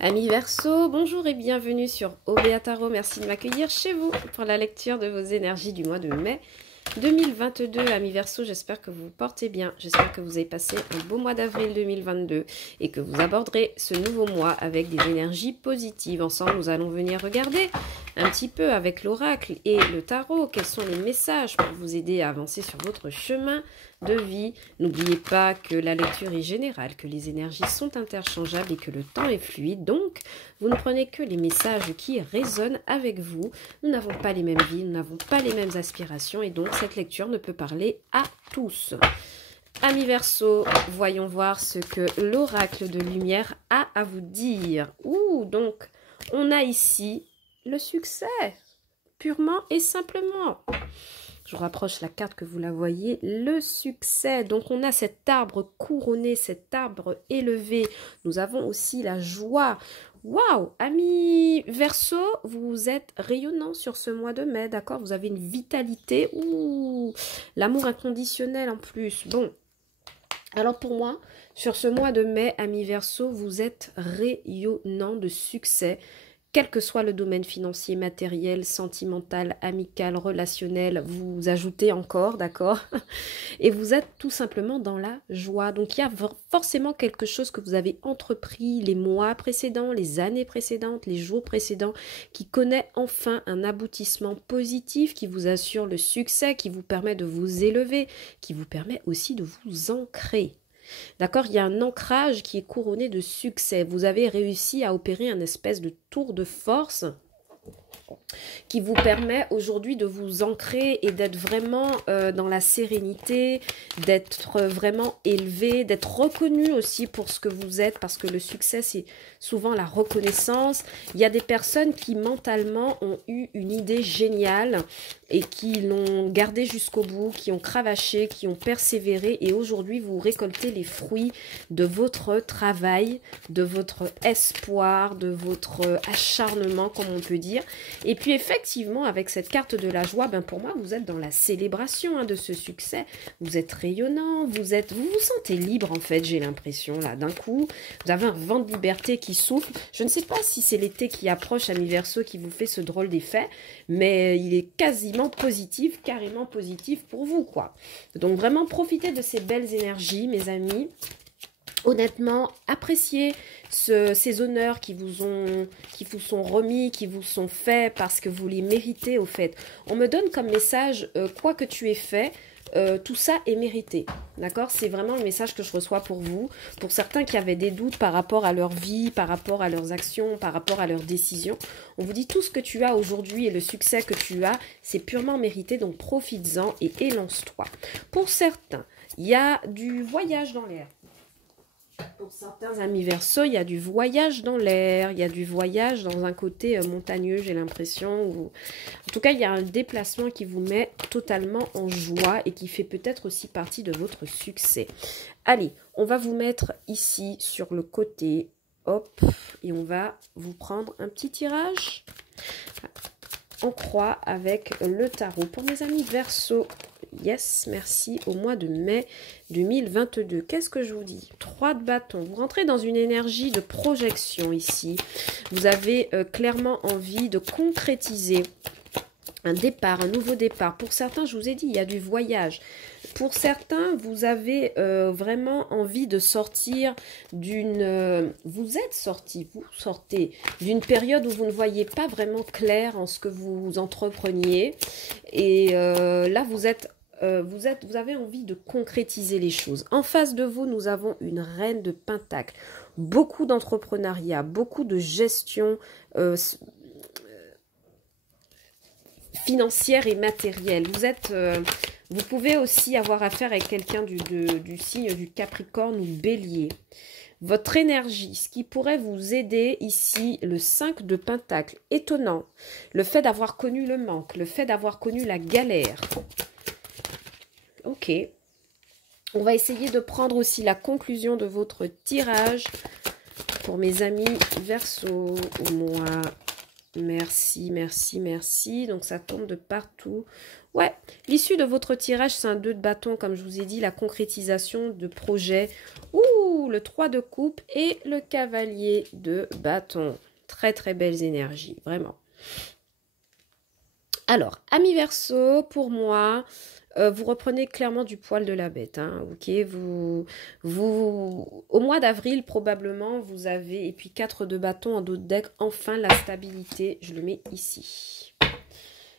Amis Verseau, bonjour et bienvenue sur OBA Tarot. Merci de m'accueillir chez vous pour la lecture de vos énergies du mois de mai 2022. Amis Verseau, j'espère que vous vous portez bien. J'espère que vous avez passé un beau mois d'avril 2022 et que vous aborderez ce nouveau mois avec des énergies positives. Ensemble, nous allons venir regarder un petit peu avec l'oracle et le tarot quels sont les messages pour vous aider à avancer sur votre chemin de vie. N'oubliez pas que la lecture est générale, que les énergies sont interchangeables et que le temps est fluide. Donc, vous ne prenez que les messages qui résonnent avec vous. Nous n'avons pas les mêmes vies, nous n'avons pas les mêmes aspirations et donc cette lecture ne peut parler à tous. Amis Verseau, voyons voir ce que l'oracle de lumière a à vous dire. Donc, on a ici le succès, purement et simplement. Je vous rapproche la carte que vous la voyez, le succès. Donc, on a cet arbre couronné, cet arbre élevé. Nous avons aussi la joie. Waouh, amis Verseau, vous êtes rayonnant sur ce mois de mai, d'accord? Vous avez une vitalité. Ouh, l'amour inconditionnel en plus. Bon, alors pour moi, sur ce mois de mai, amis Verseau, vous êtes rayonnant de succès. Quel que soit le domaine financier, matériel, sentimental, amical, relationnel, vous ajoutez encore, d'accord? Et vous êtes tout simplement dans la joie. Donc il y a forcément quelque chose que vous avez entrepris les mois précédents, les années précédentes, les jours précédents, qui connaît enfin un aboutissement positif, qui vous assure le succès, qui vous permet de vous élever, qui vous permet aussi de vous ancrer. D'accord, il y a un ancrage qui est couronné de succès. Vous avez réussi à opérer un espèce de tour de force qui vous permet aujourd'hui de vous ancrer et d'être vraiment dans la sérénité, d'être vraiment élevé, d'être reconnu aussi pour ce que vous êtes, parce que le succès, c'est souvent la reconnaissance. Il y a des personnes qui mentalement ont eu une idée géniale et qui l'ont gardée jusqu'au bout, qui ont cravaché, qui ont persévéré, et aujourd'hui vous récoltez les fruits de votre travail, de votre espoir, de votre acharnement, comme on peut dire. Et puis effectivement, avec cette carte de la joie, pour moi, vous êtes dans la célébration de ce succès. Vous êtes rayonnant, vous vous sentez libre en fait, j'ai l'impression là. D'un coup, vous avez un vent de liberté qui souffle. Je ne sais pas si c'est l'été qui approche, amis Verseau, qui vous fait ce drôle d'effet, mais il est quasiment positif, carrément positif pour vous, quoi. Donc vraiment, profitez de ces belles énergies, mes amis. Honnêtement, appréciez ces honneurs qui vous sont remis, qui vous sont faits parce que vous les méritez au fait. On me donne comme message, quoi que tu aies fait, tout ça est mérité. D'accord? C'est vraiment le message que je reçois pour vous. Pour certains qui avaient des doutes par rapport à leur vie, par rapport à leurs actions, par rapport à leurs décisions, on vous dit tout ce que tu as aujourd'hui et le succès que tu as, c'est purement mérité, donc profites-en et élance-toi. Pour certains, il y a du voyage dans l'air. Pour certains amis Verseau, il y a du voyage dans l'air, il y a du voyage dans un côté montagneux, j'ai l'impression. En tout cas, il y a un déplacement qui vous met totalement en joie et qui fait peut-être aussi partie de votre succès. Allez, on va vous mettre ici sur le côté, hop, et on va vous prendre un petit tirage en croix avec le tarot. Pour mes amis Verseau, yes, merci, au mois de mai 2022. Qu'est-ce que je vous dis? 3 de bâton. Vous rentrez dans une énergie de projection ici. Vous avez clairement envie de concrétiser un départ, un nouveau départ. Pour certains, je vous ai dit, il y a du voyage. Pour certains, vous avez vraiment envie de sortir d'une... vous sortez d'une période où vous ne voyez pas vraiment clair en ce que vous entrepreniez. Et là, vous avez envie de concrétiser les choses. En face de vous, nous avons une reine de Pentacle. Beaucoup d'entrepreneuriat, beaucoup de gestion financière et matérielle. Vous pouvez aussi avoir affaire avec quelqu'un du signe du Capricorne ou Bélier. Votre énergie, ce qui pourrait vous aider ici, le 5 de Pentacle. Étonnant. Le fait d'avoir connu le manque, le fait d'avoir connu la galère. Ok. On va essayer de prendre aussi la conclusion de votre tirage pour mes amis Verseau au mois Merci, merci, merci. Donc, ça tombe de partout. Ouais, l'issue de votre tirage, c'est un 2 de bâton, comme je vous ai dit, la concrétisation de projets. Ouh, le 3 de coupe et le cavalier de bâton. Très, très belles énergies, vraiment. Alors, ami Verseau, pour moi, vous reprenez clairement du poil de la bête. Hein, ok, au mois d'avril, probablement, vous avez, et puis 4 de bâton en dos de deck, enfin la stabilité. Je le mets ici.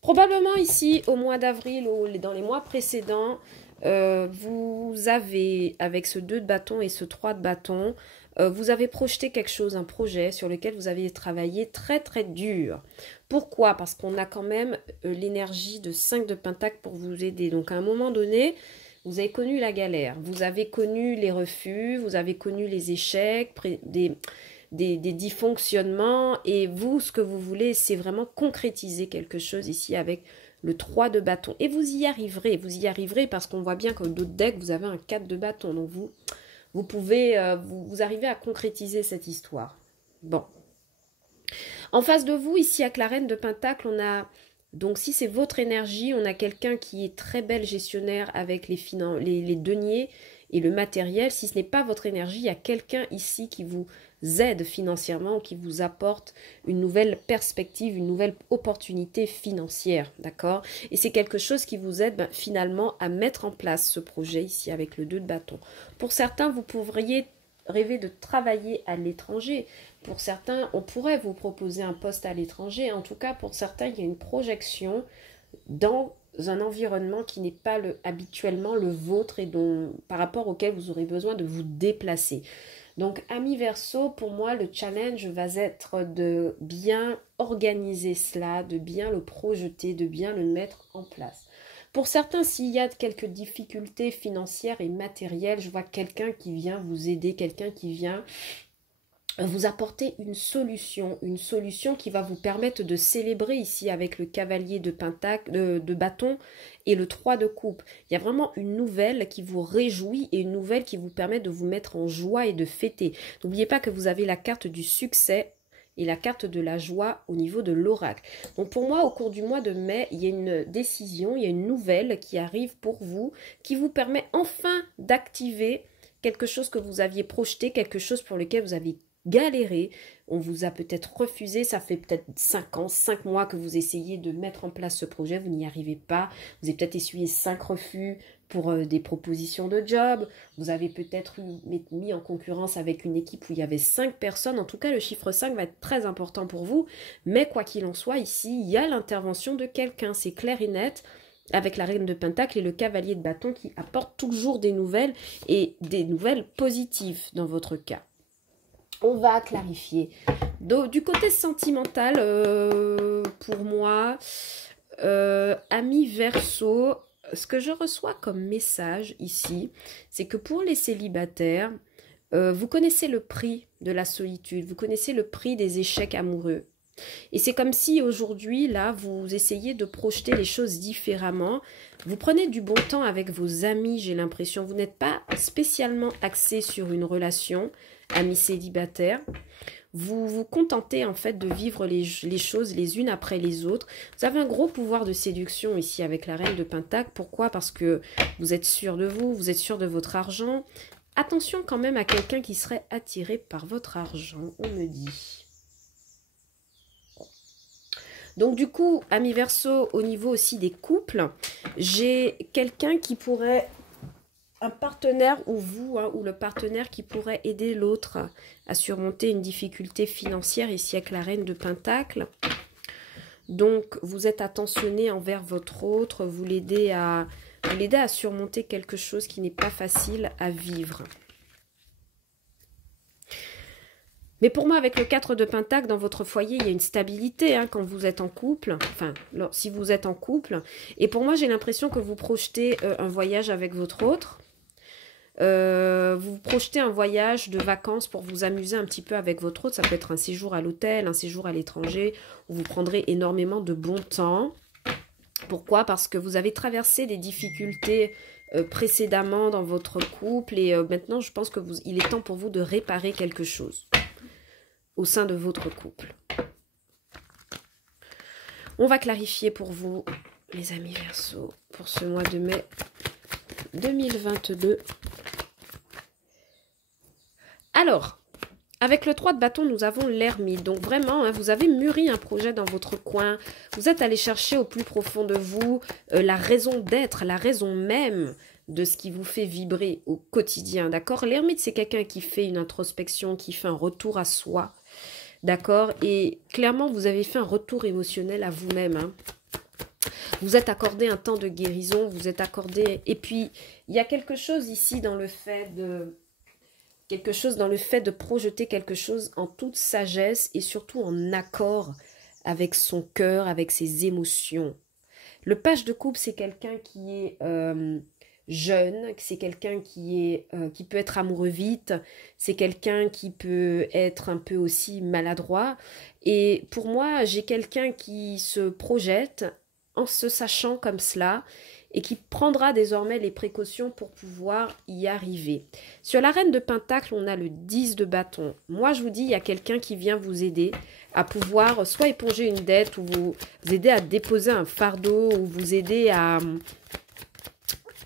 Probablement ici, au mois d'avril ou dans les mois précédents, vous avez, avec ce 2 de bâton et ce 3 de bâton, vous avez projeté quelque chose, un projet sur lequel vous avez travaillé très très dur. Pourquoi? Parce qu'on a quand même l'énergie de 5 de pentacle pour vous aider. Donc à un moment donné, vous avez connu la galère, vous avez connu les refus, vous avez connu les échecs, des dysfonctionnements, et vous, ce que vous voulez, c'est vraiment concrétiser quelque chose ici avec le 3 de bâton. Et vous y arriverez parce qu'on voit bien qu'au dos de deck, vous avez un 4 de bâton. Donc vous pouvez, vous arrivez à concrétiser cette histoire. Bon. En face de vous, ici, avec la reine de pentacle, on a, donc si c'est votre énergie, on a quelqu'un qui est très belle gestionnaire avec les deniers et le matériel. Si ce n'est pas votre énergie, il y a quelqu'un ici qui vous aide financièrement, qui vous apporte une nouvelle perspective, une nouvelle opportunité financière, d'accord? Et c'est quelque chose qui vous aide finalement à mettre en place ce projet ici avec le 2 de bâton. Pour certains, vous pourriez rêver de travailler à l'étranger. Pour certains, on pourrait vous proposer un poste à l'étranger. En tout cas, pour certains, il y a une projection dans un environnement qui n'est pas habituellement le vôtre et par rapport auquel vous aurez besoin de vous déplacer. Donc, ami Verseau, pour moi, le challenge va être de bien organiser cela, de bien le projeter, de bien le mettre en place. Pour certains, s'il y a quelques difficultés financières et matérielles, je vois quelqu'un qui vient vous aider, quelqu'un qui vient vous apporter une solution qui va vous permettre de célébrer ici avec le cavalier de pentacle, de bâton et le 3 de coupe. Il y a vraiment une nouvelle qui vous réjouit et une nouvelle qui vous permet de vous mettre en joie et de fêter. N'oubliez pas que vous avez la carte du succès et la carte de la joie au niveau de l'oracle. Donc pour moi, au cours du mois de mai, il y a une décision, il y a une nouvelle qui arrive pour vous, qui vous permet enfin d'activer quelque chose que vous aviez projeté, quelque chose pour lequel vous avez galéré, on vous a peut-être refusé, ça fait peut-être 5 ans, 5 mois que vous essayez de mettre en place ce projet, vous n'y arrivez pas, vous avez peut-être essuyé 5 refus pour des propositions de job, vous avez peut-être mis en concurrence avec une équipe où il y avait 5 personnes, en tout cas le chiffre 5 va être très important pour vous, mais quoi qu'il en soit, ici, il y a l'intervention de quelqu'un, c'est clair et net, avec la reine de pentacle et le cavalier de bâton qui apporte toujours des nouvelles et des nouvelles positives dans votre cas. On va clarifier. Donc, du côté sentimental, pour moi, ami Verseau, ce que je reçois comme message ici, c'est que pour les célibataires, vous connaissez le prix de la solitude, vous connaissez le prix des échecs amoureux. Et c'est comme si aujourd'hui, là, vous essayez de projeter les choses différemment. Vous prenez du bon temps avec vos amis, j'ai l'impression. Vous n'êtes pas spécialement axé sur une relation, amis célibataires. Vous vous contentez en fait de vivre les choses les unes après les autres. Vous avez un gros pouvoir de séduction ici avec la reine de pentacle. Pourquoi? Parce que vous êtes sûr de vous, vous êtes sûr de votre argent. Attention quand même à quelqu'un qui serait attiré par votre argent, on me dit. Donc du coup, ami Verseau, au niveau aussi des couples, j'ai quelqu'un qui pourrait, un partenaire ou vous, hein, ou le partenaire qui pourrait aider l'autre à surmonter une difficulté financière ici avec la reine de pentacle. Donc vous êtes attentionné envers votre autre, vous l'aidez à surmonter quelque chose qui n'est pas facile à vivre. Mais pour moi, avec le 4 de pentacle, dans votre foyer, il y a une stabilité hein, quand vous êtes en couple. Enfin, si vous êtes en couple. Et pour moi, j'ai l'impression que vous projetez un voyage avec votre autre. Vous projetez un voyage de vacances pour vous amuser un petit peu avec votre autre. Ça peut être un séjour à l'hôtel, un séjour à l'étranger, où vous prendrez énormément de bon temps. Pourquoi? Parce que vous avez traversé des difficultés précédemment dans votre couple. Et maintenant, je pense qu'il est temps pour vous de réparer quelque chose au sein de votre couple. On va clarifier pour vous, les amis Verseau, pour ce mois de mai 2022. Alors, avec le 3 de bâton, nous avons l'ermite. Donc vraiment, hein, vous avez mûri un projet dans votre coin. Vous êtes allé chercher au plus profond de vous la raison d'être, la raison même de ce qui vous fait vibrer au quotidien. D'accord? L'ermite, c'est quelqu'un qui fait une introspection, qui fait un retour à soi. D'accord? Et clairement, vous avez fait un retour émotionnel à vous-même. Hein. Vous êtes accordé un temps de guérison, vous êtes accordé... Et puis, il y a quelque chose ici dans le fait de... projeter quelque chose en toute sagesse et surtout en accord avec son cœur, avec ses émotions. Le page de coupe, c'est quelqu'un qui est jeune, c'est quelqu'un qui peut être amoureux vite, c'est quelqu'un qui peut être un peu aussi maladroit. Et pour moi, j'ai quelqu'un qui se projette en se sachant comme cela et qui prendra désormais les précautions pour pouvoir y arriver. Sur la reine de Pentacle, on a le 10 de bâton. Moi, je vous dis, il y a quelqu'un qui vient vous aider à pouvoir soit éponger une dette ou vous aider à déposer un fardeau ou vous aider à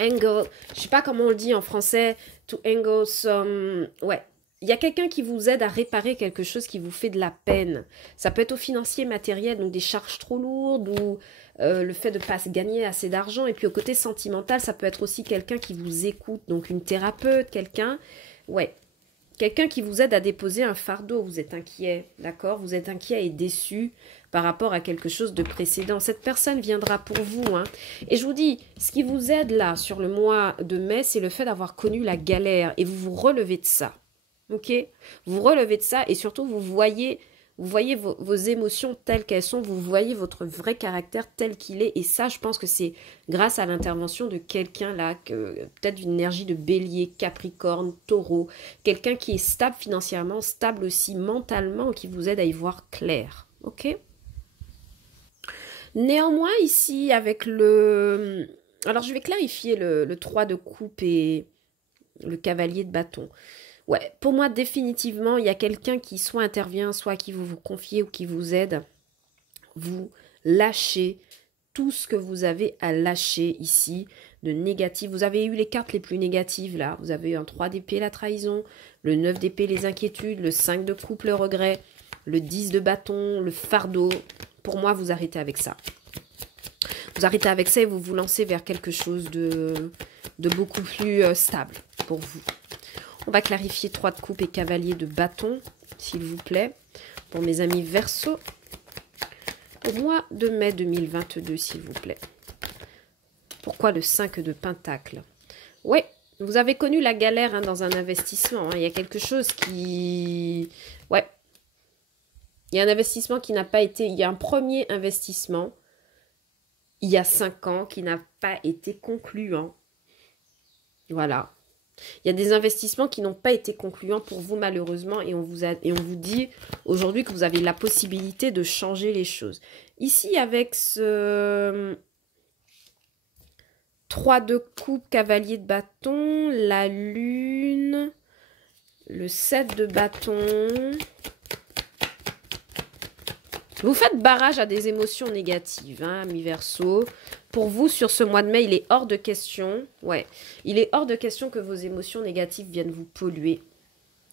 angle, je sais pas comment on le dit en français, to angle some, ouais. Il y a quelqu'un qui vous aide à réparer quelque chose qui vous fait de la peine. Ça peut être au financier, matériel, donc des charges trop lourdes ou le fait de ne pas gagner assez d'argent. Et puis au côté sentimental, ça peut être aussi quelqu'un qui vous écoute, donc une thérapeute, quelqu'un, ouais, quelqu'un qui vous aide à déposer un fardeau. Vous êtes inquiet, d'accord? Vous êtes inquiet et déçu par rapport à quelque chose de précédent. Cette personne viendra pour vous. Hein. Et je vous dis, ce qui vous aide là sur le mois de mai, c'est le fait d'avoir connu la galère et vous vous relevez de ça. Ok, vous relevez de ça et surtout vous voyez vos émotions telles qu'elles sont, vous voyez votre vrai caractère tel qu'il est. Et ça, je pense que c'est grâce à l'intervention de quelqu'un là, peut-être d'une énergie de bélier, capricorne, taureau, quelqu'un qui est stable financièrement, stable aussi mentalement, qui vous aide à y voir clair. Ok. Néanmoins, ici, avec le... Alors, je vais clarifier le 3 de coupe et le cavalier de bâton. Ouais, pour moi, définitivement, il y a quelqu'un qui soit intervient, soit qui vous confiez ou qui vous aide. Vous lâchez tout ce que vous avez à lâcher ici de négatif. Vous avez eu les cartes les plus négatives là. Vous avez eu un 3 d'épée, la trahison, le 9 d'épée, les inquiétudes, le 5 de coupe, le regret, le 10 de bâton, le fardeau. Pour moi, vous arrêtez avec ça. Vous arrêtez avec ça et vous vous lancez vers quelque chose de beaucoup plus stable pour vous. On va clarifier 3 de coupe et cavalier de bâton, s'il vous plaît, pour mes amis Verseau. Au mois de mai 2022, s'il vous plaît. Pourquoi le 5 de pentacle? Oui, vous avez connu la galère hein, dans un investissement. Hein. Il y a quelque chose qui... Ouais. Il y a un investissement qui n'a pas été... Il y a un premier investissement, il y a 5 ans, qui n'a pas été concluant. Voilà. Il y a des investissements qui n'ont pas été concluants pour vous malheureusement et on vous dit aujourd'hui que vous avez la possibilité de changer les choses. Ici avec ce 3 de coupe, cavalier de bâton, la lune, le 7 de bâton. Vous faites barrage à des émotions négatives, hein, mi Verseau. Pour vous, sur ce mois de mai, il est hors de question. Ouais, il est hors de question que vos émotions négatives viennent vous polluer.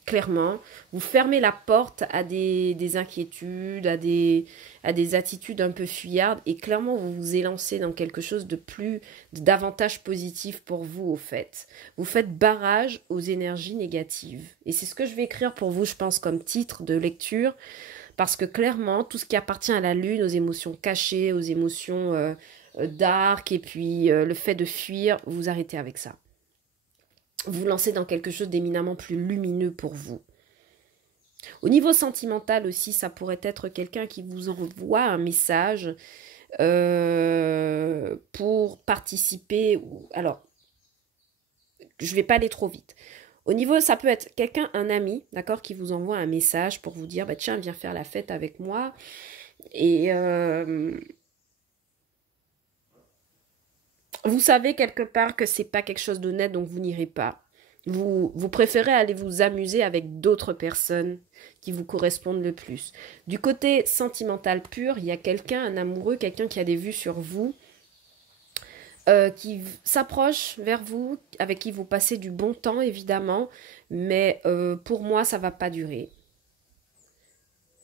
Clairement, vous fermez la porte à des inquiétudes, à des attitudes un peu fuyardes. Et clairement, vous vous élancez dans quelque chose davantage positif pour vous, au fait. Vous faites barrage aux énergies négatives. Et c'est ce que je vais écrire pour vous, je pense, comme titre de lecture. Parce que clairement, tout ce qui appartient à la lune, aux émotions cachées, aux émotions dark, et puis le fait de fuir, vous arrêtez avec ça. Vous lancez dans quelque chose d'éminemment plus lumineux pour vous. Au niveau sentimental aussi, ça pourrait être quelqu'un qui vous envoie un message pour participer. Alors, je ne vais pas aller trop vite. Au niveau, ça peut être quelqu'un, un ami, d'accord, qui vous envoie un message pour vous dire, bah, tiens, viens faire la fête avec moi. Et vous savez quelque part que c'est pas quelque chose d'honnête, donc vous n'irez pas. Vous préférez aller vous amuser avec d'autres personnes qui vous correspondent le plus. Du côté sentimental pur, il y a quelqu'un, un amoureux, quelqu'un qui a des vues sur vous, qui s'approche vers vous, avec qui vous passez du bon temps évidemment, mais pour moi ça va pas durer.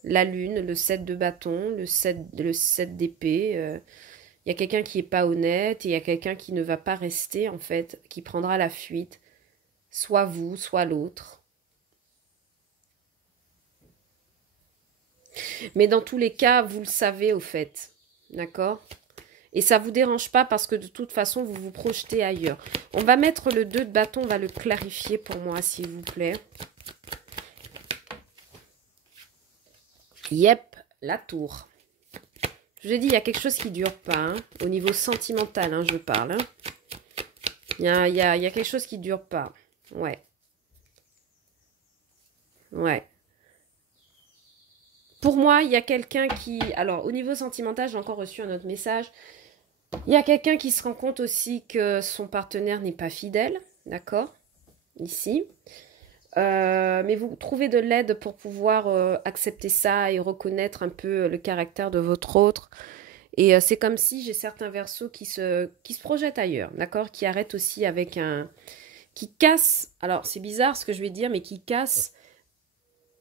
La lune, le 7 de bâton, le 7 d'épée, il y a quelqu'un qui est pas honnête, et il y a quelqu'un qui ne va pas rester en fait, qui prendra la fuite, soit vous, soit l'autre. Mais dans tous les cas, vous le savez au fait, d'accord? Et ça ne vous dérange pas parce que de toute façon, vous vous projetez ailleurs. On va mettre le 2 de bâton, on va le clarifier pour moi, s'il vous plaît. Yep, la tour. Je vous ai dit, il y a quelque chose qui ne dure pas, hein, au niveau sentimental, hein, je parle. Hein. Il y a quelque chose qui ne dure pas. Ouais. Ouais. Pour moi, il y a quelqu'un qui... Alors, au niveau sentimental, j'ai encore reçu un autre message. Il y a quelqu'un qui se rend compte aussi que son partenaire n'est pas fidèle, d'accord? Ici. Mais vous trouvez de l'aide pour pouvoir accepter ça et reconnaître un peu le caractère de votre autre. Et c'est comme si j'ai certains versos qui se projettent ailleurs, d'accord? Qui arrêtent aussi avec un... Qui casse, alors c'est bizarre ce que je vais dire, mais qui casse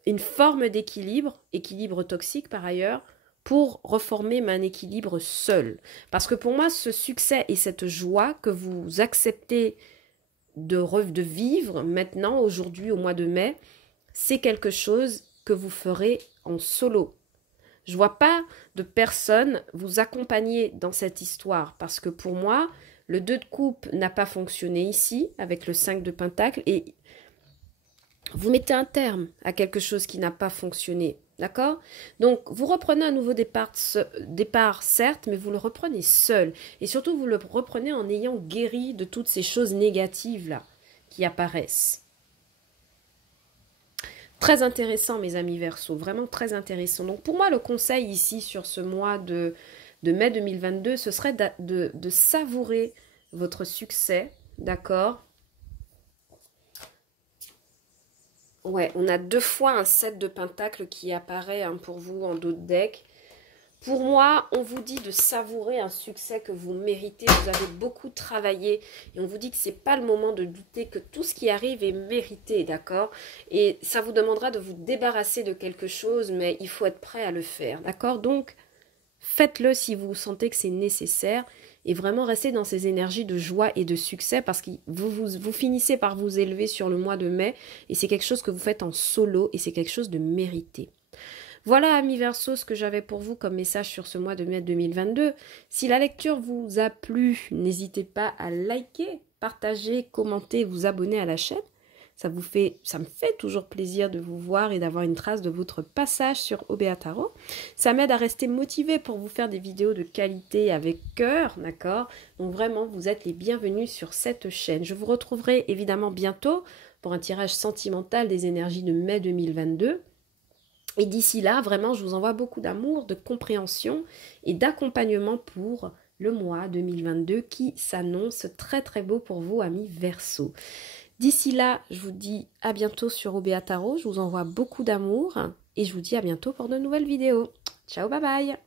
une forme d'équilibre, équilibre toxique par ailleurs, pour reformer un équilibre seul. Parce que pour moi, ce succès et cette joie que vous acceptez de vivre maintenant, aujourd'hui, au mois de mai, c'est quelque chose que vous ferez en solo. Je vois pas de personne vous accompagner dans cette histoire parce que pour moi, le 2 de coupe n'a pas fonctionné ici avec le 5 de pentacle et vous mettez un terme à quelque chose qui n'a pas fonctionné. D'accord? Donc, vous reprenez un nouveau départ, certes, mais vous le reprenez seul. Et surtout, vous le reprenez en ayant guéri de toutes ces choses négatives-là qui apparaissent. Très intéressant, mes amis Verseau, vraiment très intéressant. Donc, pour moi, le conseil ici sur ce mois de mai 2022, ce serait de savourer votre succès, d'accord? Ouais, on a 2 fois un 7 de pentacle qui apparaît hein, pour vous en dos de deck. Pour moi, on vous dit de savourer un succès que vous méritez. Vous avez beaucoup travaillé et on vous dit que ce n'est pas le moment de douter, que tout ce qui arrive est mérité, d'accord? Et ça vous demandera de vous débarrasser de quelque chose, mais il faut être prêt à le faire, d'accord? Donc, faites-le si vous sentez que c'est nécessaire et vraiment restez dans ces énergies de joie et de succès parce que vous finissez par vous élever sur le mois de mai et c'est quelque chose que vous faites en solo et c'est quelque chose de mérité. Voilà, amis Verseau, ce que j'avais pour vous comme message sur ce mois de mai 2022. Si la lecture vous a plu, n'hésitez pas à liker, partager, commenter, vous abonner à la chaîne. Ça me fait toujours plaisir de vous voir et d'avoir une trace de votre passage sur OBA Tarot. Ça m'aide à rester motivée pour vous faire des vidéos de qualité avec cœur, d'accord? Donc vraiment, vous êtes les bienvenus sur cette chaîne. Je vous retrouverai évidemment bientôt pour un tirage sentimental des énergies de mai 2022. Et d'ici là, vraiment, je vous envoie beaucoup d'amour, de compréhension et d'accompagnement pour le mois 2022 qui s'annonce très très beau pour vous, amis Verseau. D'ici là, je vous dis à bientôt sur OBA Tarot. Je vous envoie beaucoup d'amour et je vous dis à bientôt pour de nouvelles vidéos. Ciao, bye bye!